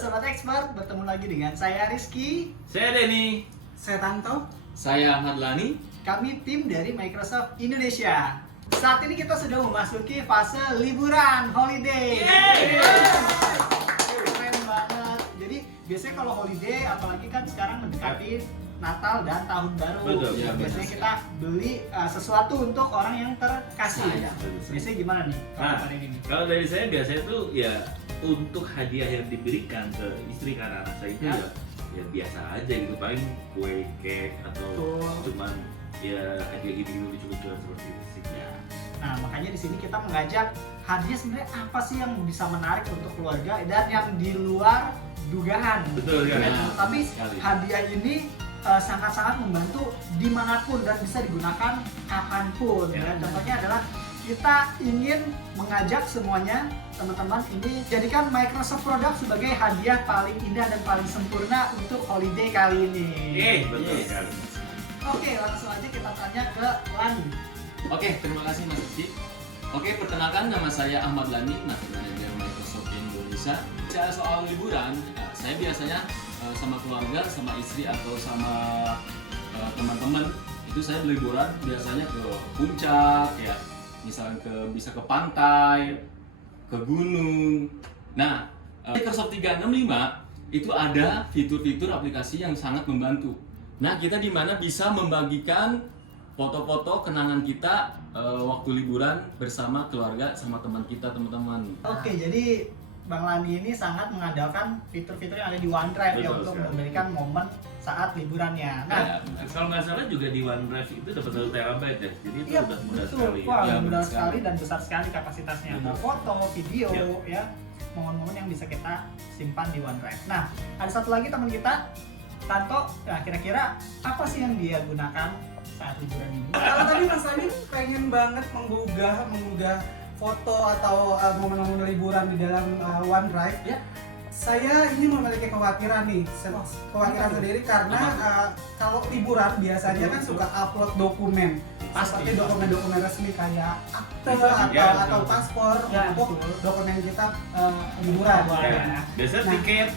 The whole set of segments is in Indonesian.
Sobat Expert, bertemu lagi dengan saya Rizky, Saya Denny. Saya Tanto. Saya Ahmad Lani. kami tim dari Microsoft Indonesia. Saat ini kita sudah memasuki fase liburan, holiday. Keren banget. Jadi biasanya kalau holiday, apalagi kan sekarang mendekati Natal dan Tahun Baru. Betul. Ya, Biasanya benar. kita beli sesuatu untuk orang yang terkasih. Sayang. Biasanya gimana nih kalau Nah, kemarin ini? kalau dari saya biasanya tuh ya untuk hadiah yang diberikan ke istri karena anak saya itu Ya. ya biasa aja gitu, paling kue, cake atau Betul. cuman ya hadiah gitu lucu-lucuan seperti itu sih. Ya. Nah, makanya di sini kita mengajak hadiah sebenarnya apa sih yang bisa menarik untuk keluarga dan yang di luar dugaan. Betul kan? Ya, Nah, tapi sekali. hadiah ini sangat-sangat membantu dimanapun dan bisa digunakan kapanpun. Ya. Ya. Contohnya adalah kita ingin mengajak semuanya teman-teman ini jadikan Microsoft produk sebagai hadiah paling indah dan paling sempurna untuk holiday kali ini. Betul Yes. sekali. Oke, langsung aja kita tanya ke Lani. Oke, terima kasih Mas Rizky. Oke, perkenalkan nama saya Ahmad Lani, Marketing Manager Microsoft Indonesia. Bicara soal liburan, saya biasanya sama keluarga, sama istri atau sama teman-teman itu saya liburan biasanya ke puncak ya, misalnya bisa ke pantai, ke gunung. Nah, Microsoft 365 itu ada fitur-fitur aplikasi yang sangat membantu. Nah, kita di mana bisa membagikan foto-foto kenangan kita waktu liburan bersama keluarga sama teman kita, teman-teman. Oke, jadi Bang Lani ini sangat mengandalkan fitur-fitur yang ada di OneDrive ya Betul untuk sekali. memberikan momen saat liburannya. Nah, Ya, Kalau nggak salah juga di OneDrive itu dapat 1 terabyte ya, jadi itu iya udah mudah betul. sekali. Wah, Ya, mudah benar sekali sekali. dan besar sekali kapasitasnya. Betul. Ada foto, video, Iya. ya, momen-momen yang bisa kita simpan di OneDrive. Nah, ada satu lagi teman kita, Tanto. Nah, kira-kira apa sih yang dia gunakan saat liburan ini? Kalau tadi Mas Adi pengen banget menggugah foto atau momen-momen liburan di dalam OneDrive, Ya. saya ini memiliki kekhawatiran nih, kekhawatiran sendiri karena kalau liburan biasanya kan suka upload dokumen, Pasti. seperti dokumen-dokumen resmi kayak akte Ya, atau betul. paspor Ya, untuk betul. dokumen kita liburan. Wah, Ya. ya. Biasanya Nah. tiket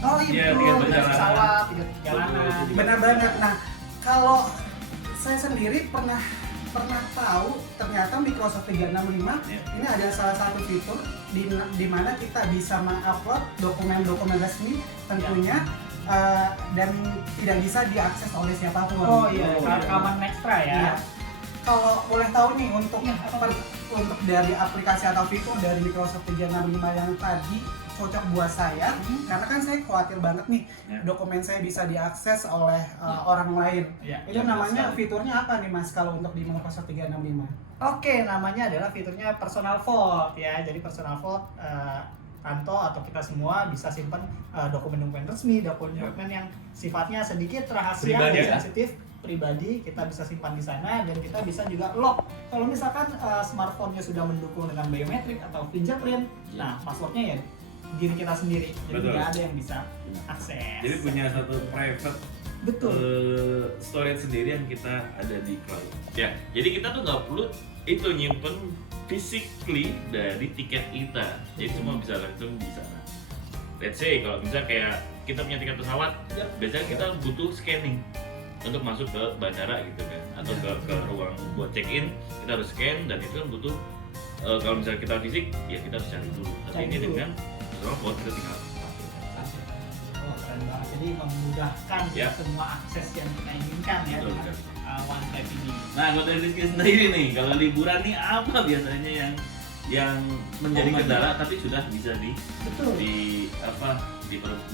Oh Ya, iya, tiket betul. perjalanan. Pesawat, tiket perjalanan. Betul. Benar banget. Nah, kalau saya sendiri pernah tahu ternyata Microsoft 365 Ya. ini ada salah satu fitur di mana kita bisa mengupload dokumen-dokumen resmi tentunya dan tidak bisa diakses oleh siapapun. Oh iya, Oh, rekaman ekstra ya. Iya. Kalau boleh tahu nih untuk Ya, apa? untuk dari aplikasi atau fitur dari Microsoft 365 yang tadi cocok buat saya, karena kan saya khawatir banget nih Ya. dokumen saya bisa diakses oleh orang lain. Ya. Itu Ya, namanya betul sekali. fiturnya apa nih Mas kalau untuk di Microsoft 365? Oke, namanya adalah fiturnya personal vault ya. Jadi personal vault Tanto atau kita semua bisa simpan dokumen-dokumen resmi, dokumen yang sifatnya sedikit rahasia Pribadi, dan ya? sensitif pribadi, kita bisa simpan di sana dan kita bisa juga lock. Kalau misalkan smartphone-nya sudah mendukung dengan biometrik atau fingerprint, Ya. nah passwordnya ya diri kita sendiri. Jadi Betul. nggak ada yang bisa akses. Jadi punya satu private Betul. storage sendiri yang kita ada di cloud. Ya, jadi kita tuh nggak perlu itu nyimpen physically dari tiket kita. Jadi semua bisa langsung di sana. Let's say kalau misalnya kayak kita punya tiket pesawat, Yap. biasanya kita butuh scanning untuk masuk ke bandara gitu kan, atau ke ruang buat check in kita harus scan dan itu kan butuh kalau misalnya kita fisik ya kita harus cari dulu. Tapi Cari ini dulu. dengan robot kita tinggal Oh, keren banget. Jadi memudahkan Ya. semua akses yang kita inginkan ya Betul, dengan OneDrive ini. Nah, kalau dari Rizky sendiri nih, kalau liburan nih apa biasanya yang menjadi Momen. kendala tapi sudah bisa Betul. dibantu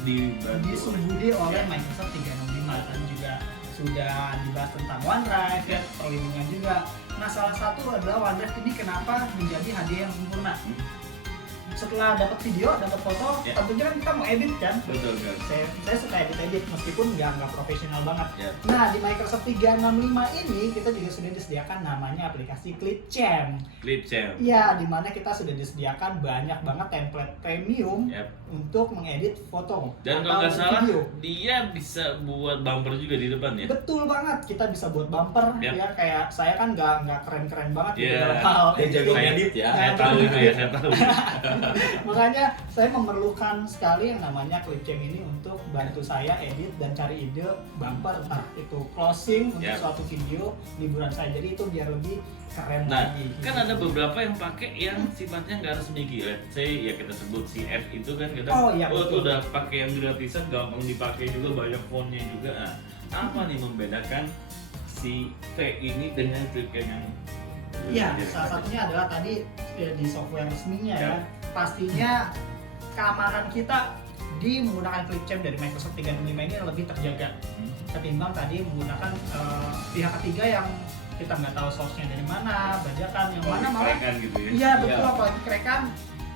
Disuguhi oleh Microsoft 365 dan juga sudah dibahas tentang OneDrive ya, perlindungan juga. Nah, salah satu adalah OneDrive ini kenapa menjadi hadiah yang sempurna. Setelah dapat video, dapat foto, Ya. tentunya kan kita mau edit kan. betul kan? Saya suka edit meskipun nggak profesional banget. Ya. Nah, di Microsoft 365 ini kita juga sudah disediakan namanya aplikasi Clipchamp. Clipchamp. Iya, di mana kita sudah disediakan banyak banget template premium Yap. untuk mengedit foto Dan atau kalau nggak salah video. dia bisa buat bumper juga di depan ya. Betul banget, kita bisa buat bumper Yap. ya, kayak saya kan nggak keren-keren banget gitu Iya. dalam hal Dia jago editing. ngedit ya. Saya tahu itu ya, saya tahu. Makanya saya memerlukan sekali yang namanya Clipchamp ini untuk bantu saya edit dan cari ide bumper, entah itu closing untuk Yap. suatu video liburan saya. Jadi itu biar lebih keren Nah, lagi. kan ada beberapa yang pakai yang sifatnya nggak resmi gitu. Let's say ya kita sebut si F itu kan kita Oh, iya, tuh betul. udah pakai yang gratisan, gampang dipakai juga, banyak fontnya juga. Nah, apa nih membedakan si V ini dengan Clipchamp yang Iya, salah satunya adalah tadi di software resminya ya. Ya. Pastinya keamanan kita di menggunakan Clipchamp dari Microsoft 365 ini lebih terjaga ketimbang tadi menggunakan pihak ketiga yang kita nggak tahu source-nya dari mana, bajakan yang mana malah. kan gitu ya. Iya betul, Iya. apalagi kerekan.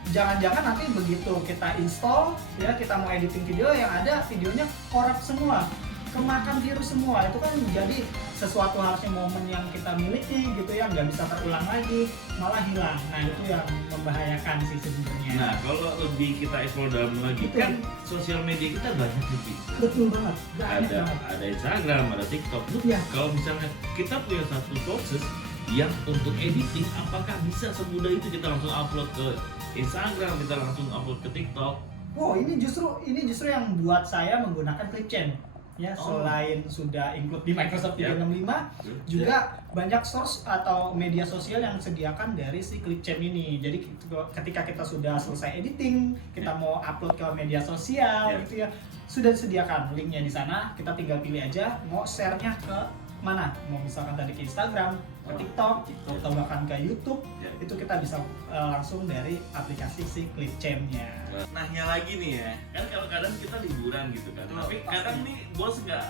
Jangan-jangan nanti begitu kita install ya, kita mau editing video yang ada videonya korup semua, kemakan virus semua. Itu kan menjadi sesuatu harusnya momen yang kita miliki gitu ya, nggak bisa terulang lagi, malah hilang. Nah itu yang membahayakan sih sebenarnya. Nah, kalau lebih kita explore dalam lagi, Betul. kan sosial media kita banyak nih. Betul banget, banyak Ada banget. ada Instagram, ada TikTok. Lu Iya. kalau misalnya kita punya satu sources yang untuk editing, apakah bisa semudah itu kita langsung upload ke Instagram, kita langsung upload ke TikTok? Oh ini justru yang buat saya menggunakan Clipchamp ya. Oh. Selain sudah include di Microsoft Ya. 365 juga banyak source atau media sosial yang disediakan dari si Clipchamp ini. Jadi ketika kita sudah selesai editing, kita mau upload ke media sosial Ya. gitu ya, sudah disediakan linknya di sana. Kita tinggal pilih aja mau share-nya ke mana, mau misalkan tadi ke Instagram, ke TikTok, atau bahkan ke YouTube. Ya. Itu kita bisa langsung dari aplikasi si Clipchamp-nya. Nanya lagi nih ya, kan kalau kadang kita liburan gitu kan, tapi pasti. kadang nih bos nggak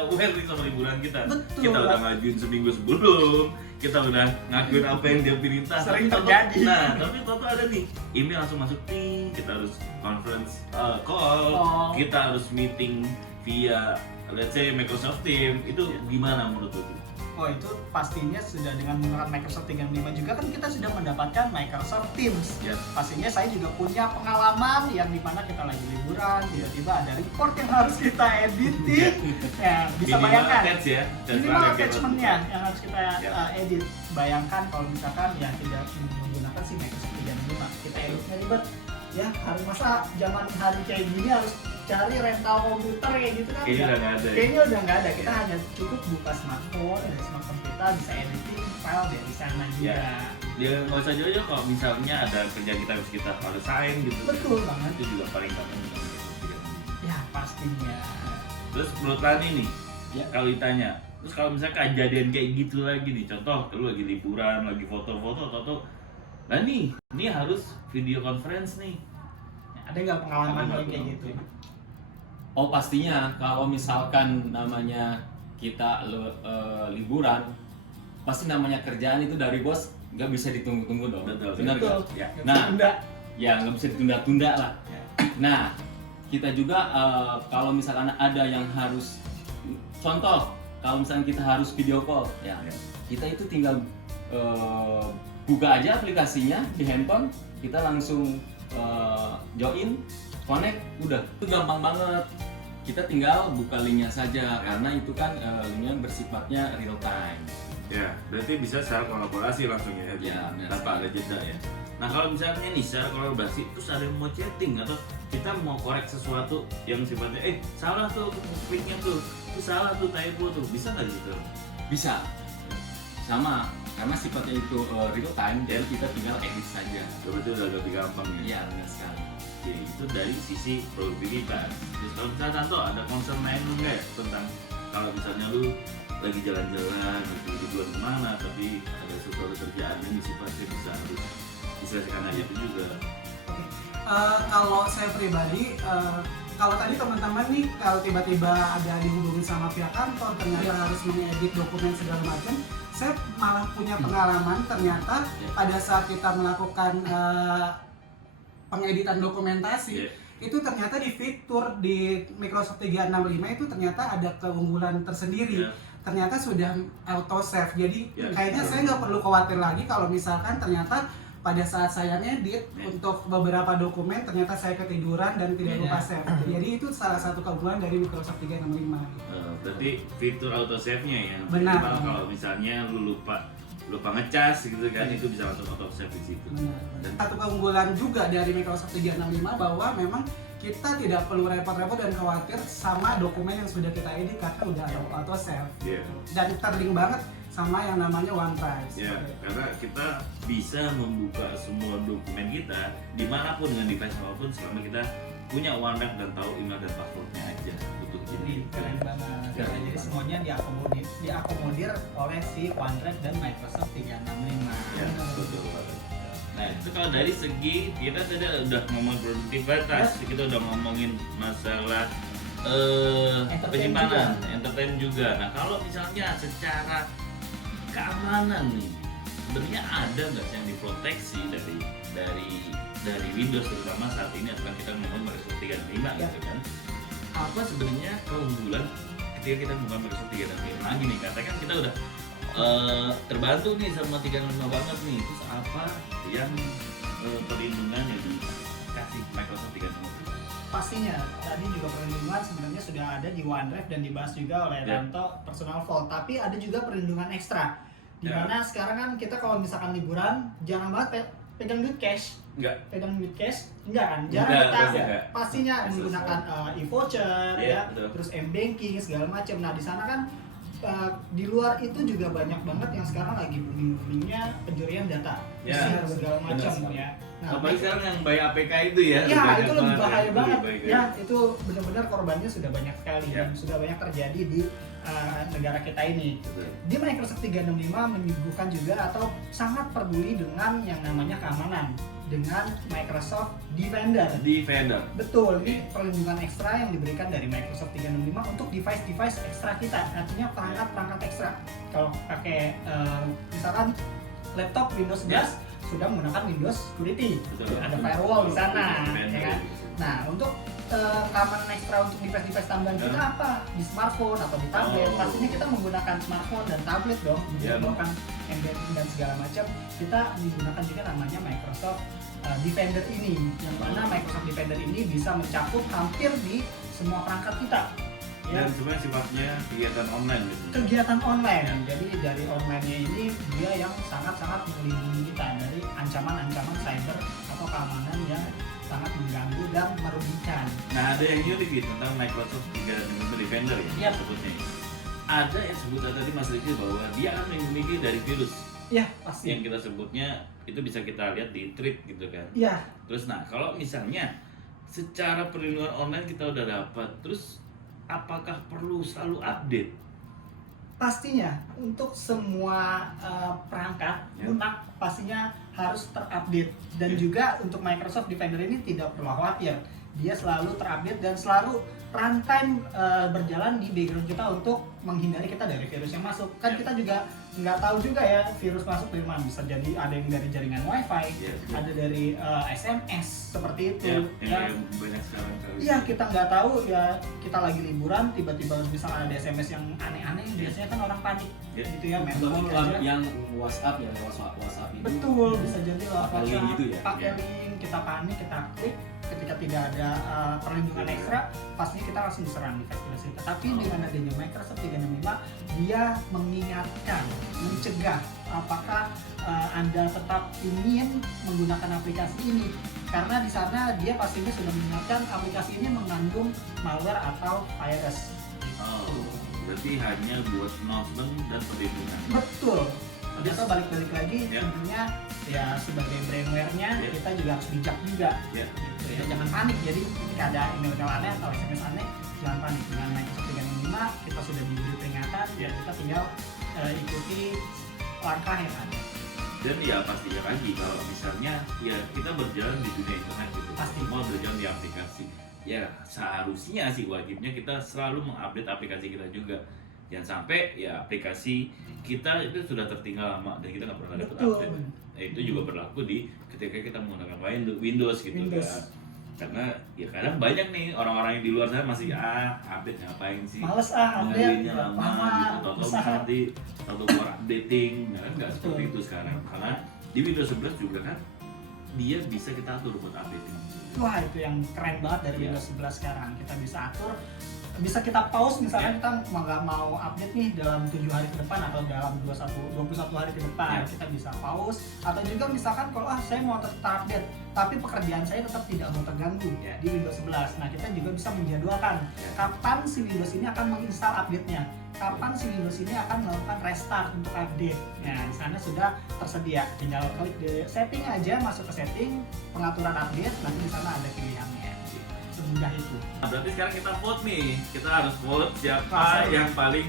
aware nih sama liburan kita. Betul. Kita udah ngajuin seminggu sebelum, kita udah ngakuin apa yang dia minta. Sering Tapi terjadi. Nah, tapi toto ada nih, email langsung masuk ting, kita harus conference call, Oh. kita harus meeting via let's say Microsoft Teams. Itu gimana menurut lu? Oh itu pastinya sudah dengan menggunakan Microsoft 365 juga kan kita sudah mendapatkan Microsoft Teams. Ya. Pastinya saya juga punya pengalaman yang dimana kita lagi liburan, tiba-tiba ada report yang harus kita editing. Ya, bisa Minimal bayangkan. attach ya. Minimal attachment-nya yang harus kita Ya. edit. Bayangkan kalau misalkan ya tidak menggunakan si Microsoft 365, kita editnya ribet. Ya, harus masa zaman hari kayak gini harus cari rental komputer kayak gitu kan? Kayaknya Ya. udah nggak ada ya. Kayaknya udah nggak ada, kita hanya cukup buka smartphone, dari smartphone kita bisa editing file dari sana juga. Ya. Dia nggak usah jauh-jauh kalau misalnya ada kerjaan kita harus sign gitu. Betul banget. Itu juga paling gampang. Ya pastinya. Terus menurut Lani nih, Ya. kalau ditanya, terus kalau misalnya kejadian kayak gitu lagi nih, contoh lu lagi liburan, lagi foto-foto, Lani, ini harus video conference nih. Ada nggak pengalaman Ada kayak nggak? gitu? Oh pastinya kalau misalkan namanya kita liburan, pasti namanya kerjaan itu dari bos nggak bisa ditunggu-tunggu dong. Betul. Benar Betul. nggak? Ya. Nah. Enggak. Ya nggak bisa ditunda-tunda lah. Ya. Nah kita juga kalau misalkan ada yang harus, contoh kalau misalkan kita harus video call, ya Ya. kita itu tinggal buka aja aplikasinya di handphone, kita langsung join, connect, udah itu gampang banget. Kita tinggal buka linknya saja karena itu kan linknya bersifatnya real time. Ya, berarti bisa secara kolaborasi langsung ya, Ya, benar tanpa ada sekali. jeda ya. Nah kalau misalnya nih secara kolaborasi, terus ada yang mau chatting atau kita mau korek sesuatu yang sifatnya, salah tuh kliknya tuh, itu salah tuh typo tuh, bisa nggak gitu? Bisa, sama karena sifatnya itu real time, jadi kita tinggal edit saja. Berarti udah lebih gampang ya. Iya benar sekali. Oke, itu dari sisi produktivitas. Terus kalau misalnya Tanto ada concern lain lu nggak ya tentang kalau misalnya lu lagi jalan-jalan, lagi liburan kemana, tapi ada sesuatu kerjaan yang sifatnya bisa harus diselesaikan aja itu juga. Oke. Kalau saya pribadi, kalau tadi teman-teman nih kalau tiba-tiba ada dihubungi sama pihak kantor ternyata harus mengedit dokumen segala macam, saya malah punya pengalaman ternyata pada saat kita melakukan pengeditan dokumentasi Iya. itu ternyata di fitur di Microsoft 365 itu ternyata ada keunggulan tersendiri. Iya. Ternyata sudah auto save, jadi Ya, kayaknya betul. saya nggak perlu khawatir lagi kalau misalkan ternyata pada saat saya ngedit Ya. untuk beberapa dokumen ternyata saya ketiduran dan tidak Iya. lupa save. Jadi itu salah satu keunggulan dari Microsoft 365. Berarti fitur auto save-nya ya. Benar. Minimal kalau misalnya lu lupa lupa ngecas gitu kan, itu bisa langsung auto save di situ. Dan Satu keunggulan juga dari Microsoft 365 bahwa memang kita tidak perlu repot-repot dan khawatir sama dokumen yang sudah kita edit karena udah ada auto save. Iya. Dan terlink banget sama yang namanya OneDrive. Ya, karena kita bisa membuka semua dokumen kita dimanapun dengan device apapun selama kita punya OneDrive dan tahu email dan passwordnya aja butuh Jadi keren banget. Keren Jadi banget. semuanya diakomodir oleh si OneDrive dan Microsoft 365. Ya, betul banget. Nah, itu kalau dari segi kita tadi udah ngomong produktivitas, kita udah ngomongin masalah Entertain penyimpanan, entertain juga. Nah, kalau misalnya secara keamanan nih, sebenarnya ada nggak sih yang diproteksi dari Windows, terutama saat ini adalah kita ngomong Microsoft 365 Ya. gitu kan? Apa sebenarnya keunggulan ketika kita buka Microsoft 365 lagi nih? Katakan kita udah terbantu nih sama 365 banget nih, terus apa yang perlindungan yang dikasih Microsoft 365? Pastinya tadi juga perlindungan sebenarnya sudah ada di OneDrive dan dibahas juga oleh Ya. Ranto Personal Vault, tapi ada juga perlindungan ekstra. Dimana sekarang kan kita kalau misalkan liburan jarang banget pegang duit cash. Pegang duit cash enggak kan? Jarang Enggak, kita enggak. pastinya Akses menggunakan e-voucher Iya, ya, betul. terus m-banking segala macam. Nah, di sana kan di luar itu juga banyak banget yang sekarang lagi booming-boomingnya pencurian data, Ya, share segala benar macam sekali. ya. Nah, Apalagi sekarang yang by APK itu ya? ya banyak itu lebih banget bahaya ya, banget lebih ya, itu benar-benar korbannya sudah banyak sekali Ya. dan sudah banyak terjadi di negara kita ini. Betul. Di Microsoft 365 menyuguhkan juga atau sangat peduli dengan yang namanya keamanan dengan Microsoft Defender. Defender. Betul, ini perlindungan ekstra yang diberikan dari Microsoft 365 untuk device-device ekstra kita, artinya perangkat-perangkat ekstra. Kalau pakai misalkan laptop Windows 11 sudah menggunakan Windows Security, Betul. ada firewall di sana, Defender. ya kan? Nah, untuk keamanan ekstra untuk device-device tambahan kita apa? Di smartphone atau di tablet, Oh. pastinya kita menggunakan smartphone dan tablet dong, Ya, menggunakan embedding dan segala macam. Kita menggunakan juga namanya Microsoft Defender ini, yang mana Microsoft Defender ini bisa mencakup hampir di semua perangkat kita. Ya, Dan sebenarnya sifatnya kegiatan online gitu. kegiatan online. Jadi dari online-nya ini dia yang sangat-sangat melindungi kita dari ancaman-ancaman cyber atau keamanan yang sangat mengganggu dan merugikan. Nah, ada yang unik nih tentang Microsoft 365 Defender ya, Yap. sebutnya. Ada yang sebutnya tadi Mas Riki bahwa dia akan melindungi dari virus. Ya, pasti. Yang kita sebutnya itu bisa kita lihat di tweet gitu kan. Ya, Terus nah, kalau misalnya secara perlindungan online kita udah dapat, terus apakah perlu selalu update? pastinya untuk semua perangkat Ya. lunak pastinya harus terupdate dan Ya. juga untuk Microsoft Defender ini tidak perlu khawatir, dia selalu terupdate dan selalu runtime berjalan di background kita untuk menghindari kita dari virus yang masuk. Kan Ya. kita juga nggak tahu juga ya virus masuk dari mana, bisa jadi ada yang dari jaringan wifi, Ya, ada dari SMS seperti itu ya, ya. yang banyak sekarang kali. Iya, kita nggak tahu ya, kita lagi liburan tiba-tiba misalnya ada SMS yang aneh-aneh, biasanya kan orang panik Ya. gitu ya, main Untuk phone aja. yang WhatsApp WhatsApp itu Betul, bisa jadi lah pakai link gitu ya? pakai Ya. link, kita panik, kita klik, ketika tidak ada perlindungan ekstra, pastinya kita langsung diserang device kita. Tapi dengan adanya Microsoft 365, dia mengingatkan, mencegah apakah Anda tetap ingin menggunakan aplikasi ini. Karena di sana dia pastinya sudah mengingatkan aplikasi ini mengandung malware atau virus. Oh, berarti hanya buat announcement dan perlindungan. Betul. Kita balik-balik lagi Ya. tentunya ya sebagai brainware-nya Ya. kita juga harus bijak juga. Ya. Gitu ya, jangan panik. Jadi ketika ada email-email aneh atau SMS aneh, jangan panik. Dengan Microsoft 365 kita sudah diberi peringatan, ya kita tinggal ikuti langkah yang ada. Dan ya pastinya lagi kalau misalnya ya kita berjalan di dunia internet gitu, Pasti. mau berjalan di aplikasi, ya seharusnya sih wajibnya kita selalu mengupdate aplikasi kita juga. Jangan sampai ya aplikasi kita itu sudah tertinggal lama dan kita nggak pernah dapat Betul. update. Nah, itu juga berlaku di ketika kita menggunakan Windows gitu Windows. kan. Karena ya kadang banyak nih orang-orang yang di luar sana masih update ngapain sih? Males update, Ngalihinnya lama lama, gitu, atau usaha. nanti atau buat updating, nah, kan nggak seperti Betul. itu sekarang. Karena di Windows 11 juga kan dia bisa kita atur buat updating. Wah, itu yang keren banget dari Ya. Windows 11 sekarang. Kita bisa atur bisa kita pause misalkan kita nggak mau update nih dalam 7 hari ke depan atau dalam 21 hari ke depan, kita bisa pause. Atau juga misalkan kalau saya mau tetap update tapi pekerjaan saya tetap tidak mau terganggu di Windows 11. Nah, kita juga bisa menjadwalkan kapan si Windows ini akan menginstal update-nya, kapan si Windows ini akan melakukan restart untuk update. Nah, di sana sudah tersedia, tinggal klik di setting aja, masuk ke setting, pengaturan update, nanti di sana ada pilihannya. Semudah itu. Nah, berarti sekarang kita vote nih, kita harus vote siapa yang paling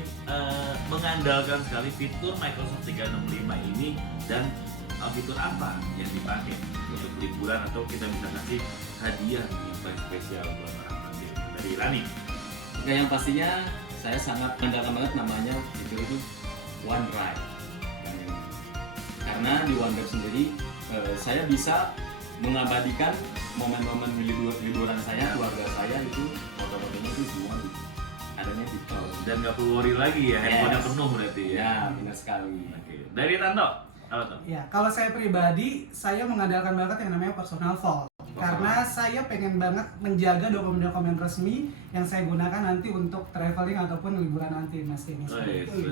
mengandalkan sekali fitur Microsoft 365 ini dan fitur apa yang dipakai untuk liburan atau kita bisa kasih hadiah nih spesial buat orang dari Rani. Oke, yang pastinya saya sangat mengandalkan banget namanya fitur itu OneDrive. Karena di OneDrive sendiri saya bisa mengabadikan momen-momen liburan saya, keluarga saya itu foto-fotonya itu semua adanya di cloud. Dan nggak perlu worry lagi ya, handphonenya penuh berarti ya. Ya, benar sekali. Oke. Dari Tanto, apa tuh? Ya, kalau saya pribadi, saya mengandalkan banget yang namanya personal vault. Karena saya pengen banget menjaga dokumen-dokumen resmi yang saya gunakan nanti untuk traveling ataupun liburan nanti, Mas Dennis.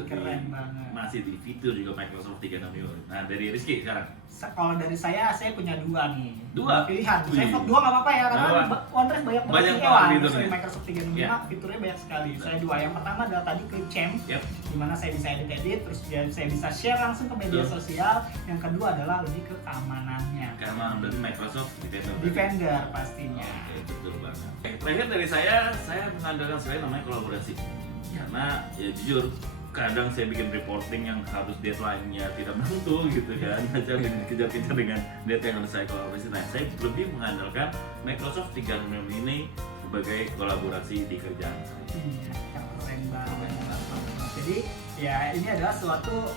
Keren banget. Masih di fitur juga Microsoft 365. Nah, dari Rizky sekarang. Kalau dari saya punya 2 nih. Dua? Pilihan. Saya Wih. vote 2 nggak apa-apa ya, karena Dua. OneDrive banyak Banyak banget banget fiturnya. fiturnya. Microsoft 365 Ya. fiturnya banyak sekali. Saya 2. Yang pertama adalah tadi Clipchamp, Yap. dimana saya bisa edit, terus saya bisa share langsung ke media Betul. sosial. Yang kedua adalah lebih ke keamanannya. Karena berarti Microsoft Defender pastinya. Oke, betul banget. Terakhir dari saya mengandalkan sekali namanya kolaborasi. Karena ya jujur, kadang saya bikin reporting yang harus deadline-nya tidak menentu gitu kan. Saya dikejar-kejar dengan deadline yang harus saya kolaborasi. Nah, saya lebih mengandalkan Microsoft 365 ini sebagai kolaborasi di kerjaan saya. Iya, keren banget. Jadi ya ini adalah suatu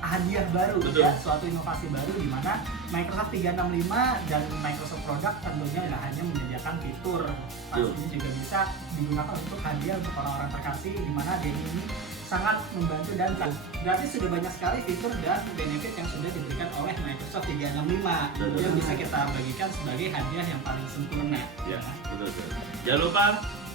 hadiah baru, Betul. ya, suatu inovasi baru di mana Microsoft 365 dan Microsoft Product tentunya tidak hanya menyediakan fitur, pastinya juga bisa digunakan untuk hadiah untuk orang-orang terkasih, di mana Denny ini sangat membantu dan berarti sudah banyak sekali fitur dan benefit yang sudah diberikan oleh Microsoft 365 Betul. yang bisa kita bagikan sebagai hadiah yang paling sempurna. Ya, betul. Jangan lupa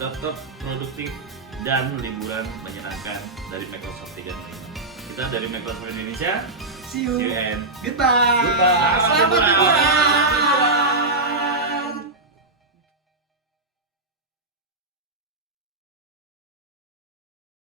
tetap produktif dan liburan menyenangkan dari Microsoft 365. Kita dari Microsoft Indonesia. See you. and Goodbye.